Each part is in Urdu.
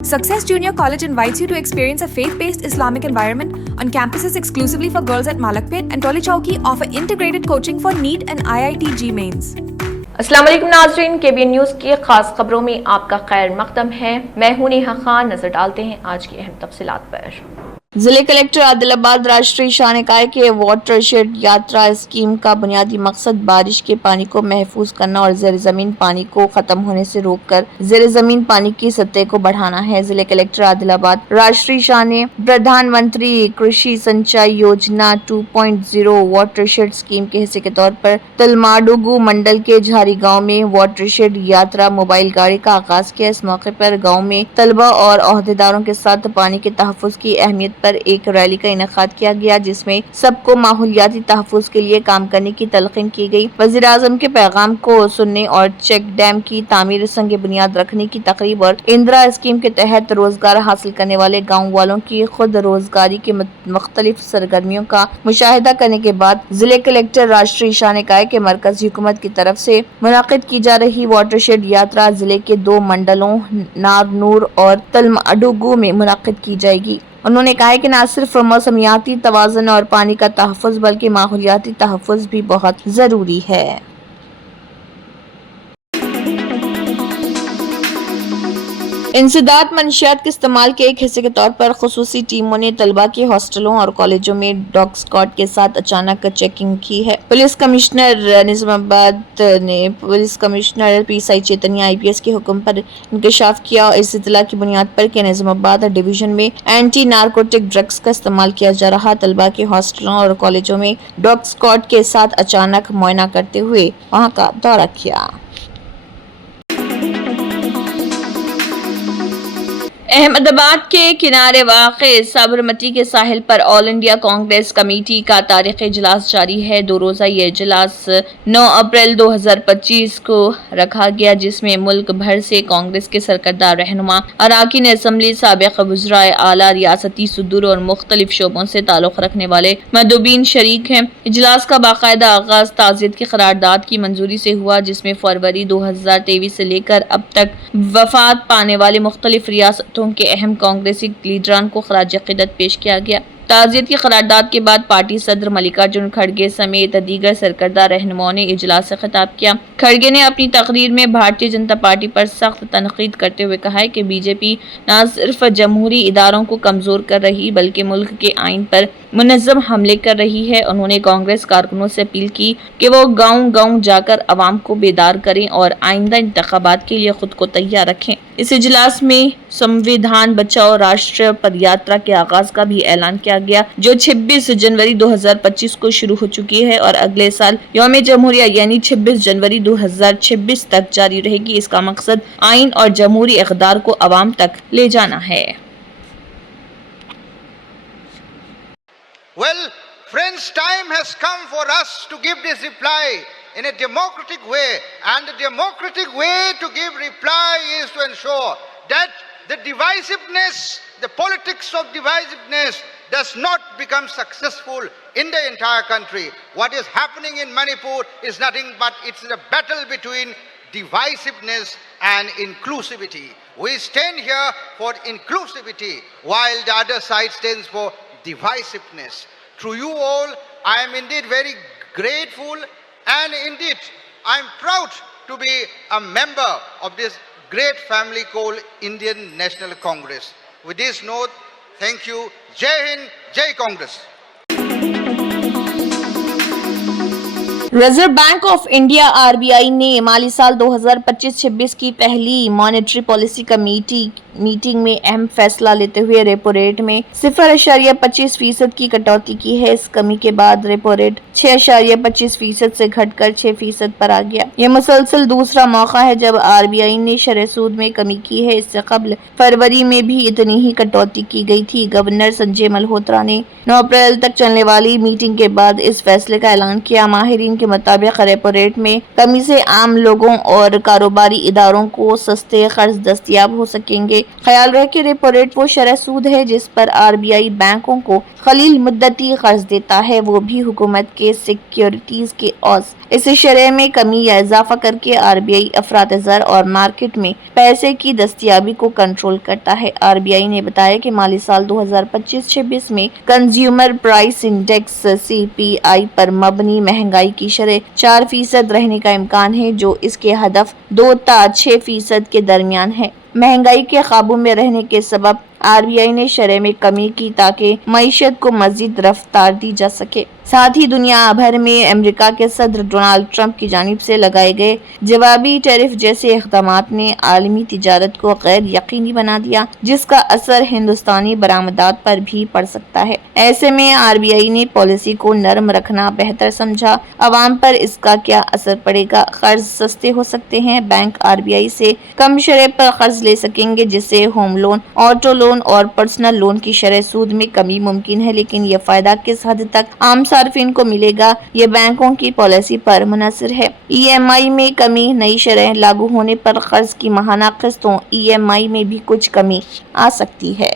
Success Junior College invites you to experience a faith-based Islamic environment on campuses exclusively for girls at Malakpet and Toli Chowki offer integrated coaching for NEET and IIT JEE mains. السلام علیکم ناظرین، KBN نیوز کی خاص خبروں میں آپ کا خیر مقدم ہے۔ میں ہوں نیہا خان۔ نظر ڈالتے ہیں آج کی اہم تفصیلات پر۔ ضلع کلکٹر عادل آباد راشٹری شاہ نے کہا کہ واٹر شیڈ یاترا اسکیم کا بنیادی مقصد بارش کے پانی کو محفوظ کرنا اور زیر زمین پانی کو ختم ہونے سے روک کر زیر زمین پانی کی سطح کو بڑھانا ہے۔ ضلع کلکٹر عادل آباد راشٹری شاہ نے پردھان منتری کرشی سنچائی یوجنا 2.0 واٹر شیڈ اسکیم کے حصے کے طور پر تلماڈوگو منڈل کے جھاری گاؤں میں واٹر شیڈ یاترا موبائل گاڑی کا آغاز کیا۔ اس موقع پر گاؤں میں طلبہ اور عہدیداروں کے ساتھ پانی کے تحفظ کی اہمیت پر ایک ریلی کا انعقاد کیا گیا، جس میں سب کو ماحولیاتی تحفظ کے لیے کام کرنے کی تلقین کی گئی۔ وزیر اعظم کے پیغام کو سننے اور چیک ڈیم کی تعمیر سنگ بنیاد رکھنے کی تقریب اور اندرا اسکیم کے تحت روزگار حاصل کرنے والے گاؤں والوں کی خود روزگاری کی مختلف سرگرمیوں کا مشاہدہ کرنے کے بعد ضلع کلکٹر راشٹری شاہ نے کہا کہ مرکزی حکومت کی طرف سے منعقد کی جا رہی واٹر شیڈ یاترا ضلع کے 2 منڈلوں نارنور اور تلماڈوگو میں منعقد کی جائے گی۔ انہوں نے کہا کہ نہ صرف موسمیاتی توازن اور پانی کا تحفظ بلکہ ماحولیاتی تحفظ بھی بہت ضروری ہے۔ انسداد منشیات کے استعمال کے ایک حصے کے طور پر خصوصی ٹیموں نے طلبہ کے ہاسٹلوں اور کالجوں میں ڈاگ اسکواڈ کے ساتھ اچانک چیکنگ کی ہے۔ پولیس کمشنر نظام آباد نے police commissioner PSI Chaitanya IPS کے حکم پر انکشاف کیا اور اس اطلاع کی بنیاد پر کہ نظام آباد ڈویژن میں اینٹی نارکوٹک ڈرگس کا استعمال کیا جا رہا طلبہ کے ہاسٹلوں اور کالجوں میں ڈاگ اسکواڈ کے ساتھ اچانک معائنہ کرتے ہوئے وہاں کا دورہ کیا۔ احمد آباد کے کنارے واقع سابرمتی کے ساحل پر آل انڈیا کانگریس کمیٹی کا تاریخی اجلاس جاری ہے۔ 2 روزہ یہ اجلاس 9 اپریل 2025 کو رکھا گیا، جس میں ملک بھر سے کانگریس کے سرکردہ رہنما، اراکین اسمبلی، سابق وزرائے اعلیٰ، ریاستی صدور اور مختلف شعبوں سے تعلق رکھنے والے مندوبین شریک ہیں۔ اجلاس کا باقاعدہ آغاز تعزیت کی قرارداد کی منظوری سے ہوا، جس میں فروری 2023 سے لے کر اب تک وفات پانے والے مختلف ریاستوں کے اہم کانگریسی لیڈران کو خراج عقیدت پیش کیا گیا۔ تعزیت کی قرارداد کے بعد پارٹی صدر ملکارجن کھڑگے سمیت دیگر سرکردہ رہنماؤں نے اجلاس سے خطاب کیا۔ کھڑگے نے اپنی تقریر میں بھارتیہ جنتا پارٹی پر سخت تنقید کرتے ہوئے کہا کہ BJP نہ صرف جمہوری اداروں کو کمزور کر رہی بلکہ ملک کے آئین پر منظم حملے کر رہی ہے۔ انہوں نے کانگریس کارکنوں سے اپیل کی کہ وہ گاؤں گاؤں جا کر عوام کو بیدار کریں اور آئندہ انتخابات کے لیے خود کو تیار رکھیں۔ اس اجلاس میں سمویدھان بچاؤ راشٹر پد یاترا کے آغاز کا بھی اعلان کیا گیا، جو 26 جنوری 2025 کو شروع ہو چکی ہے اور اگلے سال یوم جمہوریہ یعنی 26 جنوری 2026 تک جاری رہے گی۔ اس کا مقصد آئین اور جمہوری اقدار کو عوام تک لے جانا ہے۔ Well, friends, time has come for us to give this reply in a democratic way, and the democratic way to give reply is to ensure that the divisiveness, the politics of divisiveness does not become successful in the entire country. What is happening in Manipur is nothing but it's a battle between divisiveness and inclusivity. We stand here for inclusivity while the other side stands for divisiveness. Through you all, I am indeed very grateful, and indeed I am proud to be a member of this great family called Indian National Congress. With this note, thank you. Jai Hind, Jai Congress. Reserve bank of India RBI نے مالی سال 2025-26 کی پہلی مانیٹری پالیسی کمیٹی میٹنگ میں اہم فیصلہ لیتے ہوئے ریپو ریٹ میں 0.25% کی کٹوتی کی ہے۔ اس کمی کے بعد ریپو ریٹ 6.25% سے گھٹ کر 6% پر آ گیا۔ یہ مسلسل دوسرا موقع ہے جب RBI نے شرح سود میں کمی کی ہے۔ اس سے قبل فروری میں بھی اتنی ہی کٹوتی کی گئی تھی۔ گورنر سنجے ملہوترا نے 9 اپریل تک چلنے والی میٹنگ کے بعد اس فیصلے کا اعلان کیا۔ ماہرین کے مطابق ریپو ریٹ میں کمی سے عام لوگوں اور کاروباری اداروں کو سستے قرض دستیاب ہو سکیں گے۔ خیال رہے کہ ریپو ریٹ وہ شرح سود ہے جس پر RBI بینکوں کو قلیل مدتی قرض دیتا ہے وہ بھی حکومت کے سیکیورٹیز کے عوض۔ اس شرح میں کمی یا اضافہ کر کے آر بی آئی افراط زر اور مارکیٹ میں پیسے کی دستیابی کو کنٹرول کرتا ہے۔ آر بی آئی نے بتایا کہ مالی سال 2025-26 میں کنزیومر پرائس انڈیکس سی پی آئی پر مبنی مہنگائی کی شرح 4% رہنے کا امکان ہے، جو اس کے ہدف 2 تا 6% کے درمیان ہے۔ مہنگائی کے قابو میں رہنے کے سبب آر بی آئی نے شرح میں کمی کی تاکہ معیشت کو مزید رفتار دی جا سکے۔ ساتھ ہی دنیا بھر میں امریکہ کے صدر ڈونلڈ ٹرمپ کی جانب سے لگائے گئے جوابی ٹیرف جیسے اقدامات نے عالمی تجارت کو غیر یقینی بنا دیا، جس کا اثر ہندوستانی برآمدات پر بھی پڑ سکتا ہے۔ ایسے میں آر بی آئی نے پالیسی کو نرم رکھنا بہتر سمجھا۔ عوام پر اس کا کیا اثر پڑے گا؟ قرض سستے ہو سکتے ہیں۔ بینک آر بی آئی سے کم شرح پر قرض لے سکیں گے، جس سے ہوم لون، آٹو لون اور پرسنل لون کی شرح سود میں کمی ممکن ہے، لیکن یہ فائدہ کس حد تک عام صارفین کو ملے گا، یہ بینکوں کی پالیسی پر منحصر ہے۔ ای ایم آئی میں کمی، نئی شرح لاگو ہونے پر قرض کی ماہانہ قسطوں ای ایم آئی میں بھی کچھ کمی آ سکتی ہے۔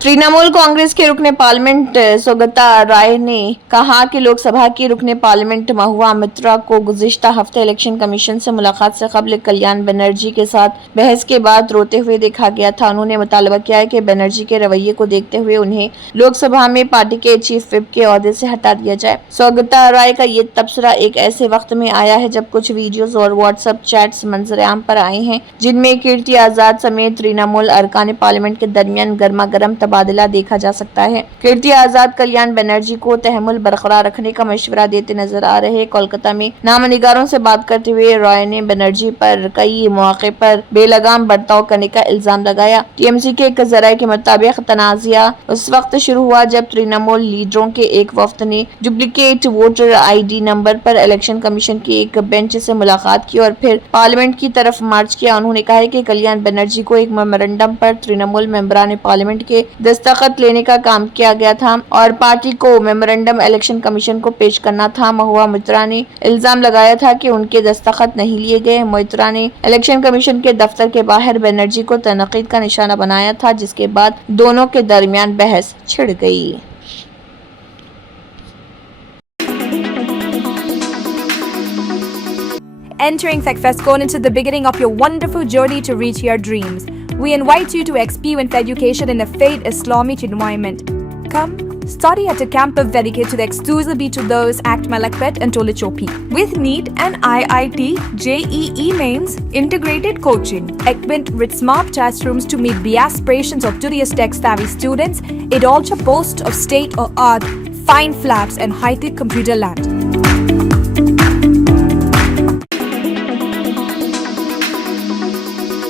ترنمول کانگریس کے رکن پارلیمنٹ سوگتا رائے نے کہا کہ لوک سبھا کی رکن پارلیمنٹ مہوا مترا کو گزشتہ ہفتے الیکشن کمیشن سے ملاقات سے قبل کلیان بنرجی کے ساتھ بحث کے بعد روتے ہوئے دیکھا گیا تھا۔ انہوں نے مطالبہ کیا ہے کہ بنرجی کے رویے کو دیکھتے ہوئے انہیں لوک سبھا میں پارٹی کے چیف وپ کے عہدے سے ہٹا دیا جائے۔ سوگتا رائے کا یہ تبصرہ ایک ایسے وقت میں آیا ہے جب کچھ ویڈیوز اور واٹس ایپ چیٹس منظر عام پر آئے ہیں، جن میں کیرتی آزاد سمیت ترنمول ارکان پارلیمنٹ کے درمیان گرما گرم تبادلہ دیکھا جا سکتا ہے۔ کیرتی آزاد کلیان بنرجی کو تحمل برقرار رکھنے کا مشورہ دیتے نظر آ رہے۔ کولکتہ میں نامہ نگاروں سے بات کرتے ہوئے رائے نے بنرجی پر کئی مواقع پر بے لگام برتاؤ کرنے کا الزام لگایا۔ ٹی ایم سی کے ایک ذرائع کے مطابق تنازعہ اس وقت شروع ہوا جب ترنمول لیڈروں کے ایک وفد نے duplicate voter I D number per election commission کی ایک بینچ سے ملاقات کی اور پھر پارلیمنٹ کی طرف مارچ کیا۔ انہوں نے کہا کہ کلیان بنرجی کو ایک میمورنڈم پر ترنمول ممبران پارلیمنٹ کے دستخط لینے کا کام کیا گیا تھا اور پارٹی کو میمورنڈم الیکشن کمیشن کو پیش کرنا تھا۔ مہوا مترا نے الزام لگایا تھا کہ ان کے دستخط نہیں لیے گئے۔ مترا نے الیکشن کمیشن کے دفتر کے باہر بنرجی کو تنقید کا نشانہ بنایا تھا، جس کے بعد دونوں کے درمیان بحث چھڑ گئی۔ Entering FECFESCON into the beginning of your wonderful journey to reach your dreams. We invite you to experience education in a faith Islamic environment. Come, study at a campus dedicated exclusively to those at Malakpet and Tolichopi. With NEET and IIT, JEE mains, integrated coaching, equipped with smart classrooms to meet the aspirations of today's tech-savvy students, it also boasts of state-of-the-art fine flats and high-tech computer labs.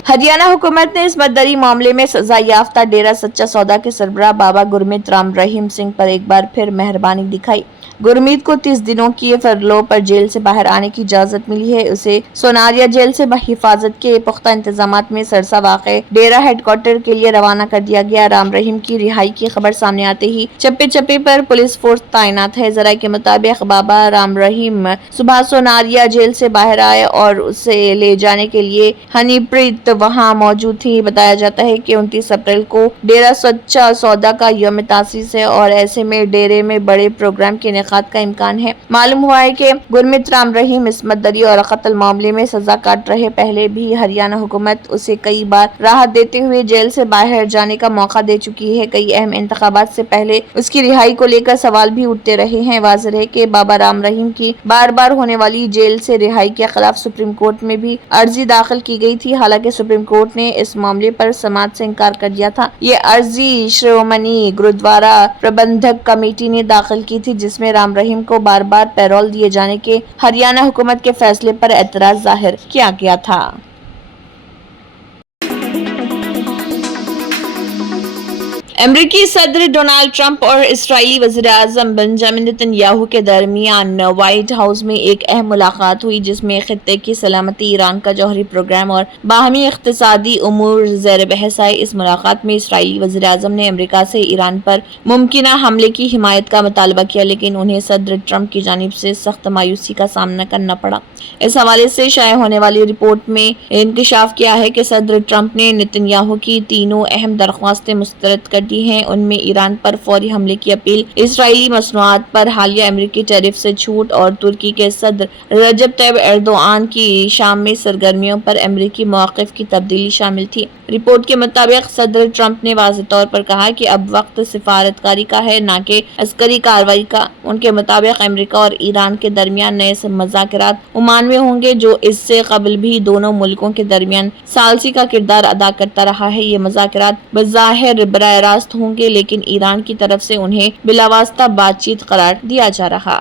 Haryana حکومت نے عصمت دری معاملے میں سزا یافتہ ڈیرہ سچا سودا کے سربراہ بابا گرمیت رام رحیم سنگھ پر ایک بار پھر مہربانی دکھائی۔ گرمیت کو 30 دنوں کی فرلو پر جیل سے باہر آنے کی اجازت ملی ہے۔ اسے سوناریا جیل سے بحفاظت کے پختہ انتظامات میں سرسا واقع ڈیرہ ہیڈ کوارٹر کے لیے روانہ کر دیا گیا۔ رام رحیم کی رہائی کی خبر سامنے آتے ہی چپے چپے پر پولیس فورس تعینات ہے۔ ذرائع کے مطابق بابا رام رحیم صبح سوناریا جیل سے باہر آئے اور اسے لے جانے کے لیے ہنی پریت وہاں موجود تھی۔ بتایا جاتا ہے کہ 29 اپریل کو ڈیرہ سچا سودا کا یوم تاسیس ہے اور ایسے میں ڈیرے میں بڑے پروگرام کے انعقاد کا امکان ہے۔ معلوم ہوا ہے کہ گرمیت رام رحیم عصمت دری اور قتل معاملے میں سزا کاٹ رہے۔ پہلے بھی ہریانہ حکومت اسے کئی بار راحت دیتے ہوئے جیل سے باہر جانے کا موقع دے چکی ہے۔ کئی اہم انتخابات سے پہلے اس کی رہائی کو لے کر سوال بھی اٹھتے رہے ہیں۔ واضح ہے کہ بابا رام رحیم کی بار بار ہونے والی جیل سے رہائی کے خلاف سپریم کورٹ میں بھی عرضی داخل کی گئی تھی، حالانکہ سپریم کورٹ نے اس معاملے پر سماعت سے انکار کر دیا تھا۔ یہ عرضی شرومنی گرودوارا پربندھک کمیٹی نے داخل کی تھی، جس میں رام رحیم کو بار بار پیرول دیے جانے کے ہریانہ حکومت کے فیصلے پر اعتراض ظاہر کیا گیا تھا۔ امریکی صدر ڈونالڈ ٹرمپ اور اسرائیلی وزیر اعظم بنجامن نتن کے درمیان وائٹ ہاؤس میں ایک اہم ملاقات ہوئی، جس میں خطے کی سلامتی، ایران کا جوہری پروگرام اور باہمی اقتصادی امور زیر بحث آئے۔ اس ملاقات میں اسرائیلی وزیر اعظم نے امریکہ سے ایران پر ممکنہ حملے کی حمایت کا مطالبہ کیا، لیکن انہیں صدر ٹرمپ کی جانب سے سخت مایوسی کا سامنا کرنا پڑا۔ اس حوالے سے شائع ہونے والی رپورٹ میں انکشاف کیا ہے کہ صدر ٹرمپ نے نتن یاہو کی تینوں اہم درخواستیں مسترد کر دی ہیں۔ ان میں ایران پر فوری حملے کی اپیل، اسرائیلی مصنوعات پر حالیہ امریکی ٹیرف سے چھوٹ اور ترکی کے صدر رجب طیب ایردوان کی شام میں سرگرمیوں پر امریکی موقف کی تبدیلی شامل تھی۔ رپورٹ کے مطابق صدر ٹرمپ نے واضح طور پر کہا کہ اب وقت سفارتکاری کا ہے، نہ کہ عسکری کارروائی کا۔ ان کے مطابق امریکہ اور ایران کے درمیان نئے مذاکرات عمان میں ہوں گے، جو اس سے قبل بھی دونوں ملکوں کے درمیان ثالثی کا کردار ادا کرتا رہا ہے۔ یہ مذاکرات بظاہر براہ راست ہوں گے، لیکن ایران کی طرف سے انہیں بلاواسطہ بات چیت قرار دیا جا رہا۔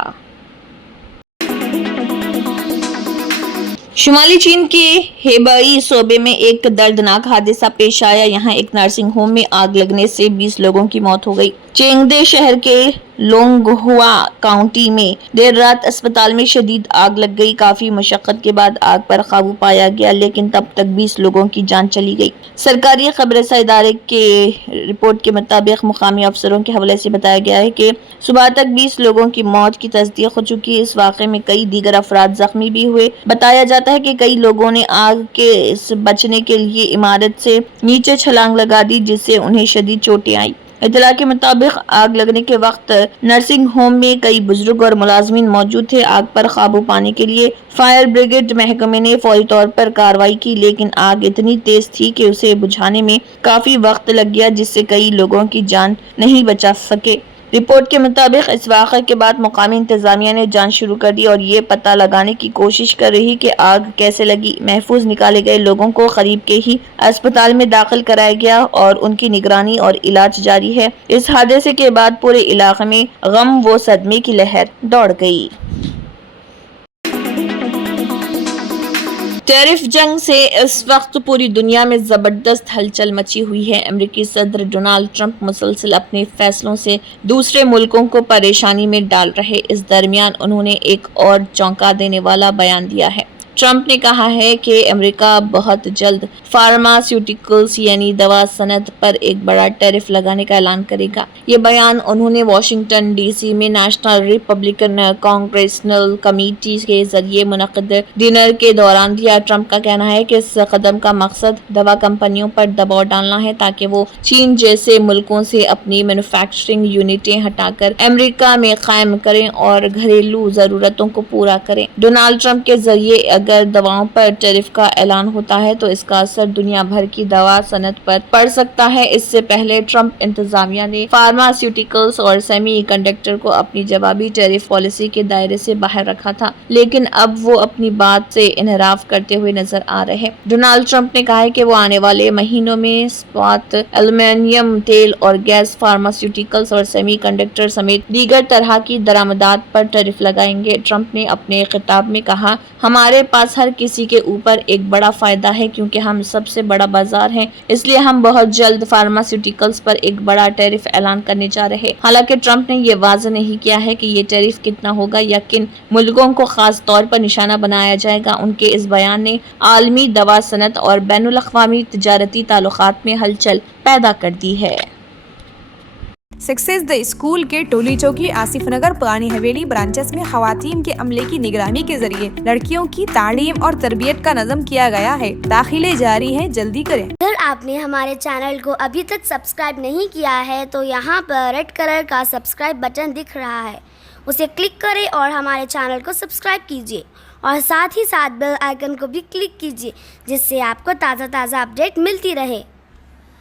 شمالی چین کے ہیبئی صوبے میں ایک دردناک حادثہ پیش آیا۔ یہاں ایک نرسنگ ہوم میں آگ لگنے سے 20 لوگوں کی موت ہو گئی۔ چینگدے شہر کے لونگہوا کاؤنٹی میں دیر رات اسپتال میں شدید آگ لگ گئی۔ کافی مشقت کے بعد آگ پر قابو پایا گیا، لیکن تب تک 20 لوگوں کی جان چلی گئی۔ سرکاری خبر رساں ادارے کے رپورٹ کے مطابق مقامی افسروں کے حوالے سے بتایا گیا ہے کہ صبح تک 20 لوگوں کی موت کی تصدیق ہو چکی ہے۔ اس واقعے میں کئی دیگر افراد زخمی بھی ہوئے۔ بتایا جاتا ہے کہ کئی لوگوں نے آگ کے بچنے کے لیے عمارت سے نیچے چھلانگ لگا دی، جس سے انہیں شدید چوٹیں آئیں۔ اطلاع کے مطابق آگ لگنے کے وقت نرسنگ ہوم میں کئی بزرگ اور ملازمین موجود تھے۔ آگ پر قابو پانے کے لیے فائر بریگیڈ محکمے نے فوری طور پر کارروائی کی، لیکن آگ اتنی تیز تھی کہ اسے بجھانے میں کافی وقت لگ گیا، جس سے کئی لوگوں کی جان نہیں بچا سکے۔ رپورٹ کے مطابق اس واقعے کے بعد مقامی انتظامیہ نے جانچ شروع کر دی اور یہ پتہ لگانے کی کوشش کر رہی کہ آگ کیسے لگی۔ محفوظ نکالے گئے لوگوں کو قریب کے ہی اسپتال میں داخل کرایا گیا اور ان کی نگرانی اور علاج جاری ہے۔ اس حادثے کے بعد پورے علاقے میں غم و صدمے کی لہر دوڑ گئی۔ ٹیرف جنگ سے اس وقت پوری دنیا میں زبردست ہلچل مچی ہوئی ہے۔ امریکی صدر ڈونالڈ ٹرمپ مسلسل اپنے فیصلوں سے دوسرے ملکوں کو پریشانی میں ڈال رہے۔ اس درمیان انہوں نے ایک اور چونکا دینے والا بیان دیا ہے۔ ٹرمپ نے کہا ہے کہ امریکہ بہت جلد فارماسیوٹیکلز یعنی دوا صنعت پر ایک بڑا ٹیرف لگانے کا اعلان کرے گا۔ یہ بیان انہوں نے واشنگٹن ڈی سی میں نیشنل ریپبلکن کانگریسنل کمیٹی کے ذریعے منعقد ڈنر کے دوران دیا۔ ٹرمپ کا کہنا ہے کہ اس قدم کا مقصد دوا کمپنیوں پر دباؤ ڈالنا ہے تاکہ وہ چین جیسے ملکوں سے اپنی مینوفیکچرنگ یونٹیں ہٹا کر امریکہ میں قائم کریں اور گھریلو ضرورتوں کو پورا کریں۔ ڈونالڈ ٹرمپ کے ذریعے اگر دواؤں پر ٹیرف کا اعلان ہوتا ہے تو اس کا اثر دنیا بھر کی دوا صنعت پر پڑ سکتا ہے۔ اس سے پہلے ٹرمپ انتظامیہ نے فارماسیوٹیکلز اور سیمی کنڈکٹر کو اپنی جوابی ٹیرف پالیسی کے دائرے سے باہر رکھا تھا، لیکن اب وہ اپنی بات سے انحراف کرتے ہوئے نظر آ رہے ہیں۔ ڈونالڈ ٹرمپ نے کہا ہے کہ وہ آنے والے مہینوں میں اسپات، ایلومینیم، تیل اور گیس، فارماسیوٹیکلز اور سیمی کنڈکٹر سمیت دیگر طرح کی درآمدات پر ٹیرف لگائیں گے۔ ٹرمپ نے اپنے خطاب میں کہا، ہمارے پاس ہر کسی کے اوپر ایک بڑا فائدہ ہے کیونکہ ہم سب سے بڑا بازار ہیں، اس لیے ہم بہت جلد فارماسیوٹیکلز پر ایک بڑا ٹیرف اعلان کرنے جا رہے ہیں۔ حالانکہ ٹرمپ نے یہ واضح نہیں کیا ہے کہ یہ ٹیرف کتنا ہوگا یا کن ملکوں کو خاص طور پر نشانہ بنایا جائے گا۔ ان کے اس بیان نے عالمی دوا صنعت اور بین الاقوامی تجارتی تعلقات میں ہلچل پیدا کر دی ہے۔ سکسیس دی اسکول کے ٹولی چوکی آصف نگر پرانی حویلی برانچز میں خواتین کے عملے کی نگرانی کے ذریعے لڑکیوں کی تعلیم اور تربیت کا نظم کیا گیا ہے۔ داخلے جاری ہیں، جلدی کریں۔ اگر آپ نے ہمارے چینل کو ابھی تک سبسکرائب نہیں کیا ہے تو یہاں پر ریڈ کلر کا سبسکرائب بٹن دکھ رہا ہے، اسے کلک کریں اور ہمارے چینل کو سبسکرائب کیجیے اور ساتھ ہی ساتھ بیل آئیکن کو بھی کلک کیجیے، جس سے آپ کو تازہ اپڈیٹ ملتی رہے۔